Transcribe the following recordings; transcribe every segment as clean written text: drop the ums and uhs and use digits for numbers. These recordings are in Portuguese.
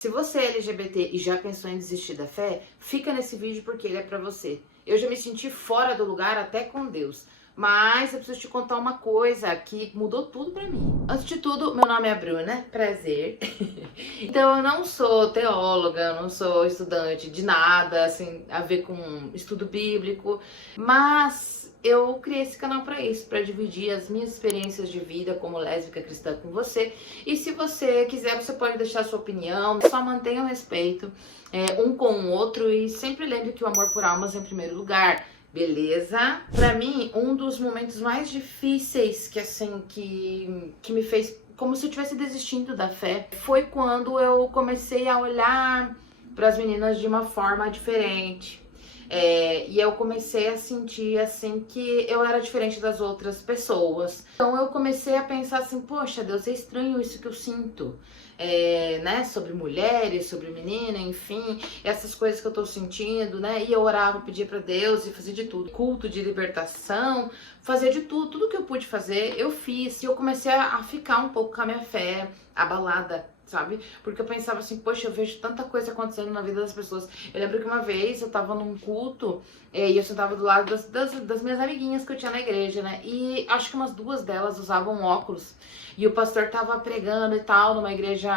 Se você é LGBT e já pensou em desistir da fé, fica nesse vídeo porque ele é pra você. Eu já me senti fora do lugar até com Deus, mas eu preciso te contar uma coisa que mudou tudo pra mim. Antes de tudo, meu nome é Bruna, prazer. Então eu não sou teóloga, não sou estudante de nada, assim, a ver com estudo bíblico, mas eu criei esse canal para isso, para dividir as minhas experiências de vida como lésbica cristã com você. E se você quiser, você pode deixar sua opinião, só mantenha o respeito um com o outro e sempre lembre que o amor por almas é em primeiro lugar. Beleza? Pra mim, um dos momentos mais difíceis que me fez como se eu estivesse desistindo da fé foi quando eu comecei a olhar para as meninas de uma forma diferente. E eu comecei a sentir assim que eu era diferente das outras pessoas. Então eu comecei a pensar assim, poxa Deus, é estranho isso que eu sinto. Né, sobre mulheres, sobre menina, enfim, essas coisas que eu tô sentindo, né, e eu orava, pedia pra Deus e fazia de tudo, culto de libertação, fazia de tudo, tudo que eu pude fazer, eu fiz, e eu comecei a ficar um pouco com a minha fé abalada, sabe, porque eu pensava assim, poxa, eu vejo tanta coisa acontecendo na vida das pessoas. Eu lembro que uma vez eu tava num culto, e eu sentava do lado das minhas amiguinhas que eu tinha na igreja, né, e acho que umas duas delas usavam óculos, e o pastor tava pregando e tal, numa igreja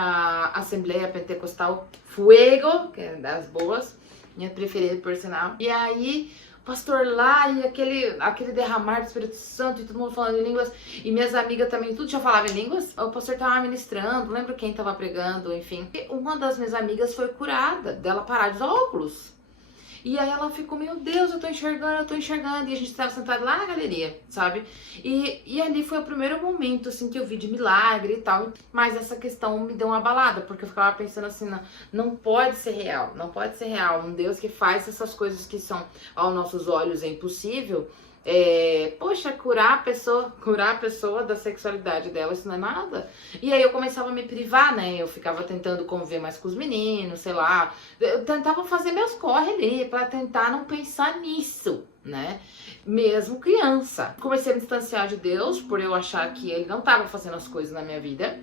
Assembleia Pentecostal Fuego, que é das boas, minha preferida por sinal. E aí, o pastor lá e aquele derramar do Espírito Santo e todo mundo falando em línguas, e minhas amigas também, tudo já falava em línguas. O pastor tava ministrando, não lembro quem tava pregando, enfim. E uma das minhas amigas foi curada, dela parar de usar óculos. E aí ela ficou, meu Deus, eu tô enxergando. E a gente tava sentado lá na galeria, sabe? E ali foi o primeiro momento, assim, que eu vi de milagre e tal. Mas essa questão me deu uma abalada, porque eu ficava pensando assim, não pode ser real, não pode ser real. Um Deus que faz essas coisas que são aos nossos olhos é impossível. Poxa, curar a pessoa da sexualidade dela, isso não é nada. E aí eu começava a me privar, né? Eu ficava tentando conviver mais com os meninos, sei lá. Eu tentava fazer meus corre ali pra tentar não pensar nisso, né? Mesmo criança. Comecei a me distanciar de Deus por eu achar que ele não tava fazendo as coisas na minha vida.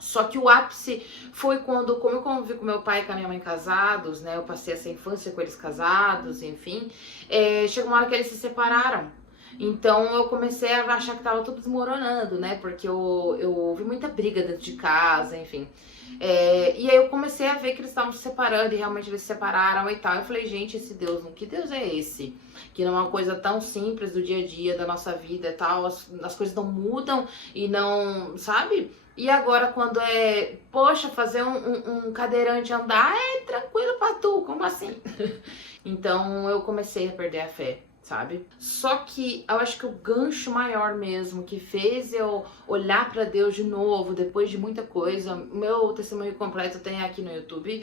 Só que o ápice foi quando, como eu convivi com meu pai e com a minha mãe casados, né? Eu passei essa infância com eles casados, enfim. Chegou uma hora que eles se separaram. Então eu comecei a achar que tava tudo desmoronando, né? Porque eu ouvi muita briga dentro de casa, enfim. E aí eu comecei a ver que eles estavam se separando e realmente eles se separaram e tal. Eu falei, gente, esse Deus, que Deus é esse? Que não é uma coisa tão simples do dia a dia, da nossa vida e tal. As coisas não mudam e não, sabe? E agora quando poxa, fazer um cadeirante andar é tranquilo pra tu, como assim? Então eu comecei a perder a fé, sabe? Só que eu acho que o gancho maior mesmo que fez eu olhar pra Deus de novo, depois de muita coisa, meu testemunho completo tem aqui no YouTube,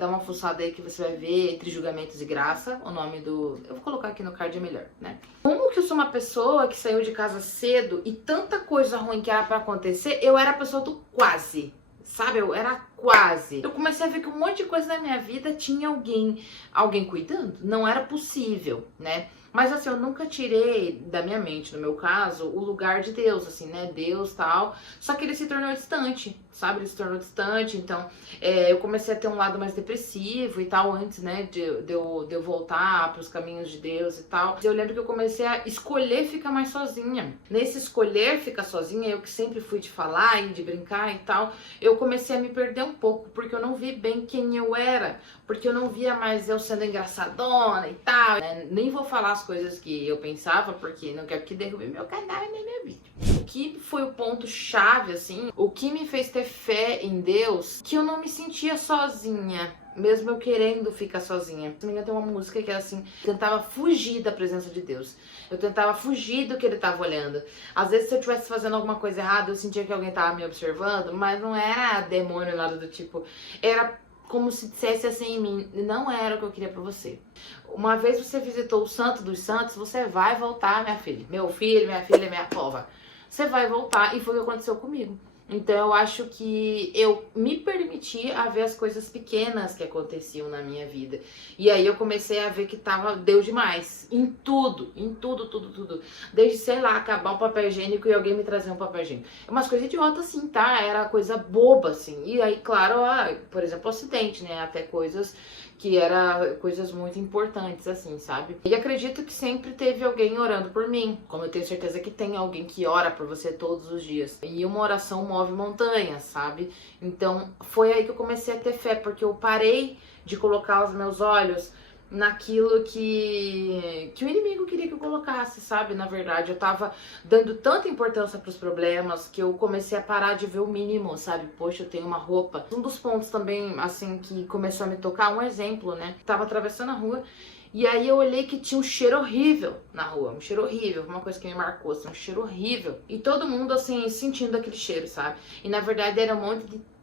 dá uma fuçada aí que você vai ver, Entre Julgamentos e Graça, o nome do... Eu vou colocar aqui no card, é melhor, né? Como que eu sou uma pessoa que saiu de casa cedo e tanta coisa ruim que era pra acontecer, eu era a pessoa do quase. Sabe, eu era quase. Eu comecei a ver que um monte de coisa na minha vida tinha alguém cuidando. Não era possível, né? Mas assim, eu nunca tirei da minha mente, no meu caso, o lugar de Deus, assim, né? Deus, tal. Só que ele se tornou distante, sabe? Ele se tornou distante, então eu comecei a ter um lado mais depressivo e tal, antes, né? De eu voltar pros caminhos de Deus e tal. Eu lembro que eu comecei a escolher ficar mais sozinha. Nesse escolher ficar sozinha, eu que sempre fui de falar e de brincar e tal, eu comecei a me perder um pouco, porque eu não vi bem quem eu era, porque eu não via mais eu sendo engraçadona e tal, né? Nem vou falar as coisas que eu pensava, porque não quero que derrube meu canal e nem meu vídeo. O que foi o ponto chave, assim, o que me fez ter fé em Deus, que eu não me sentia sozinha, mesmo eu querendo ficar sozinha. Se não me engano, tem uma música que é assim, eu tentava fugir da presença de Deus. Eu tentava fugir do que ele tava olhando. Às vezes, se eu estivesse fazendo alguma coisa errada, eu sentia que alguém tava me observando, mas não era demônio, nada do tipo. Era como se dissesse assim em mim, não era o que eu queria pra você. Uma vez você visitou o Santo dos Santos, você vai voltar, minha filha. Meu filho, minha filha, minha pova. Você vai voltar, e foi o que aconteceu comigo. Então eu acho que eu me permiti a ver as coisas pequenas que aconteciam na minha vida. E aí eu comecei a ver que deu demais. Em tudo, tudo, tudo. Desde, sei lá, acabar o papel higiênico e alguém me trazer um papel higiênico. É umas coisas idiotas assim, tá? Era coisa boba, assim. E aí, claro, por exemplo, o acidente, né? Até coisas que eram coisas muito importantes, assim, sabe? E acredito que sempre teve alguém orando por mim, como eu tenho certeza que tem alguém que ora por você todos os dias. E uma oração move montanhas, sabe? Então foi aí que eu comecei a ter fé, porque eu parei de colocar os meus olhos naquilo que o inimigo queria que eu colocasse, sabe? Na verdade, eu tava dando tanta importância pros problemas que eu comecei a parar de ver o mínimo, sabe? Poxa, eu tenho uma roupa. Um dos pontos também, assim, que começou a me tocar, um exemplo, né? Tava atravessando a rua e aí eu olhei que tinha um cheiro horrível na rua, um cheiro horrível, uma coisa que me marcou, assim, um cheiro horrível. E todo mundo, assim, sentindo aquele cheiro, sabe? E na verdade era um monte de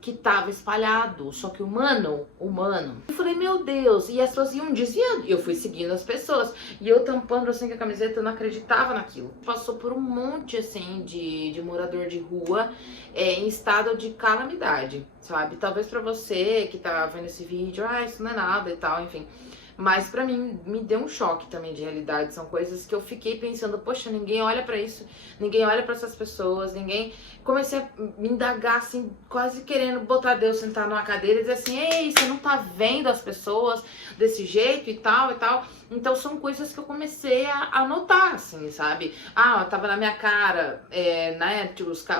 que tava espalhado, só que humano. Eu falei, meu Deus, e as pessoas iam desviando, e eu fui seguindo as pessoas, e eu tampando assim com a camiseta, eu não acreditava naquilo. Passou por um monte, assim, de morador de rua, em estado de calamidade, sabe? Talvez pra você que tá vendo esse vídeo, isso não é nada e tal, enfim. Mas pra mim, me deu um choque também de realidade. São coisas que eu fiquei pensando, poxa, ninguém olha pra isso, ninguém olha pra essas pessoas, ninguém... Comecei a me indagar, assim, quase querendo botar Deus sentar numa cadeira e dizer assim, ei, você não tá vendo as pessoas desse jeito e tal e tal. Então são coisas que eu comecei a notar, assim, sabe? Tava na minha cara, né,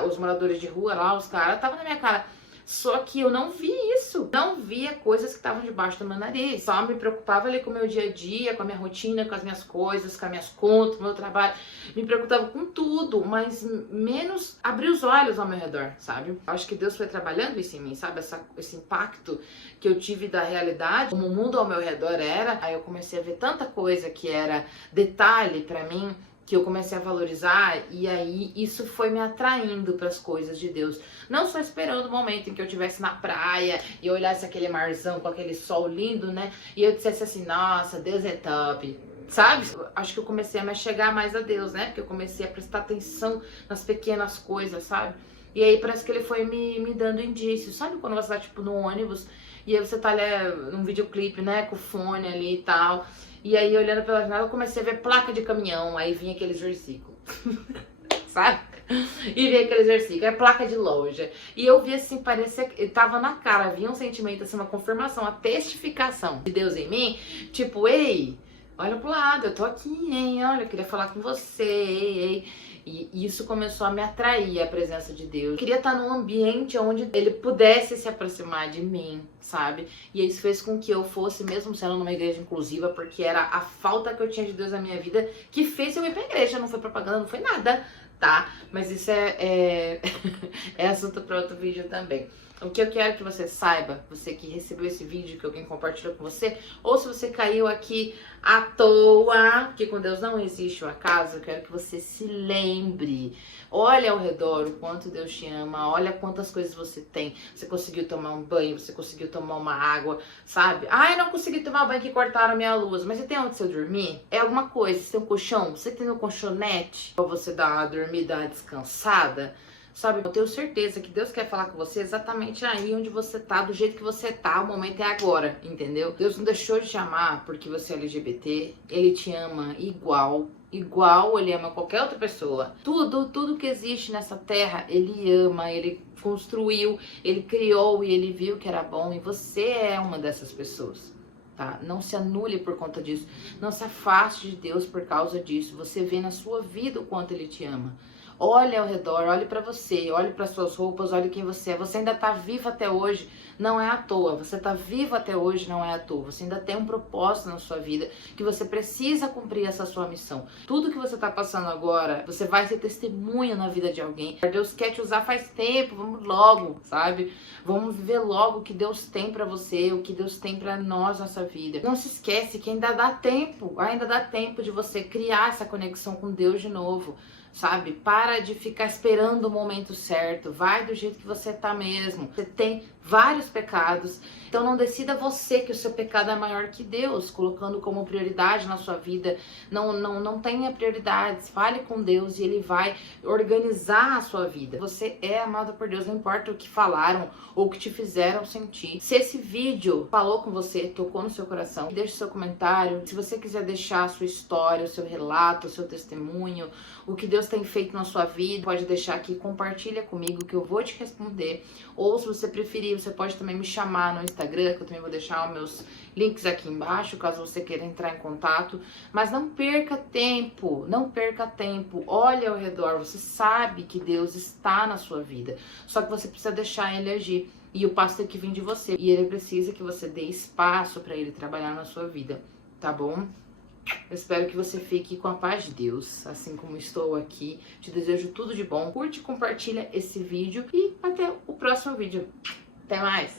os moradores de rua lá, os caras, tava na minha cara. Só que eu não vi isso, não via coisas que estavam debaixo do meu nariz. Só me preocupava ali com o meu dia a dia, com a minha rotina, com as minhas coisas, com as minhas contas, com o meu trabalho. Me preocupava com tudo, mas menos abrir os olhos ao meu redor, sabe? Acho que Deus foi trabalhando isso em mim, sabe? Esse impacto que eu tive da realidade, como o mundo ao meu redor era. Aí eu comecei a ver tanta coisa que era detalhe pra mim, que eu comecei a valorizar, e aí isso foi me atraindo para as coisas de Deus. Não só esperando o momento em que eu estivesse na praia e eu olhasse aquele marzão com aquele sol lindo, né? E eu dissesse assim, nossa, Deus é top. Sabe? Acho que eu comecei a me chegar mais a Deus, né? Porque eu comecei a prestar atenção nas pequenas coisas, sabe? E aí parece que ele foi me dando indícios. Sabe quando você tá, tipo, no ônibus e aí você tá ali num videoclipe, né? Com o fone ali e tal. E aí, olhando pela janela, eu comecei a ver placa de caminhão. Aí vinha aqueles versículos. Sabe? E vinha aqueles versículos. É placa de loja. E eu vi assim, parecia que tava na cara. Vinha um sentimento, assim, uma confirmação, uma testificação de Deus em mim. Tipo, ei, olha pro lado, eu tô aqui, hein? Olha, eu queria falar com você, ei. E isso começou a me atrair, a presença de Deus. Eu queria estar num ambiente onde ele pudesse se aproximar de mim, sabe? E isso fez com que eu fosse, mesmo sendo numa igreja inclusiva, porque era a falta que eu tinha de Deus na minha vida que fez eu ir pra igreja. Não foi propaganda, não foi nada, tá? Mas isso é assunto para outro vídeo também. O que eu quero que você saiba, você que recebeu esse vídeo, que alguém compartilhou com você, ou se você caiu aqui à toa, porque com Deus não existe o acaso, eu quero que você se lembre. Olha ao redor o quanto Deus te ama, olha quantas coisas você tem. Você conseguiu tomar um banho, você conseguiu tomar uma água, sabe? Eu não consegui tomar banho que cortaram minha luz, mas você tem onde você dormir? É alguma coisa, você tem um colchão? Você tem um colchonete pra você dar uma dormida, uma descansada? Sabe, eu tenho certeza que Deus quer falar com você exatamente aí onde você tá, do jeito que você tá, o momento é agora, entendeu? Deus não deixou de te amar porque você é LGBT, Ele te ama igual, Ele ama qualquer outra pessoa. Tudo que existe nessa terra, Ele ama, Ele construiu, Ele criou e Ele viu que era bom, e você é uma dessas pessoas. Tá? Não se anule por conta disso, não se afaste de Deus por causa disso. Você vê na sua vida o quanto Ele te ama. Olhe ao redor, olhe pra você, olhe para suas roupas, olhe quem você é. Você ainda tá vivo até hoje, não é à toa. Você tá vivo até hoje, não é à toa. Você ainda tem um propósito na sua vida que você precisa cumprir essa sua missão. Tudo que você tá passando agora, você vai ser testemunha na vida de alguém. Deus quer te usar faz tempo, vamos logo, sabe? Vamos viver logo o que Deus tem pra você, o que Deus tem pra nós nessa vida. Não se esquece que ainda dá tempo de você criar essa conexão com Deus de novo. Sabe? Para de ficar esperando o momento certo. Vai do jeito que você tá mesmo. Você tem vários pecados. Então não decida você que o seu pecado é maior que Deus, colocando como prioridade na sua vida. Não tenha prioridades. Fale com Deus e Ele vai organizar a sua vida. Você é amado por Deus, não importa o que falaram ou o que te fizeram sentir. Se esse vídeo falou com você, tocou no seu coração, deixe seu comentário. Se você quiser deixar a sua história, o seu relato, o seu testemunho, o que Deus tem feito na sua vida, pode deixar aqui, compartilha comigo que eu vou te responder. Ou se você preferir, você pode também me chamar no Instagram, que eu também vou deixar os meus links aqui embaixo, caso você queira entrar em contato. Mas não perca tempo, não perca tempo. Olhe ao redor, você sabe que Deus está na sua vida. Só que você precisa deixar Ele agir. E o passo tem que vir de você. E Ele precisa que você dê espaço para Ele trabalhar na sua vida, tá bom? Eu espero que você fique com a paz de Deus, assim como estou aqui. Te desejo tudo de bom. Curte e compartilha esse vídeo e até o próximo vídeo. Até mais!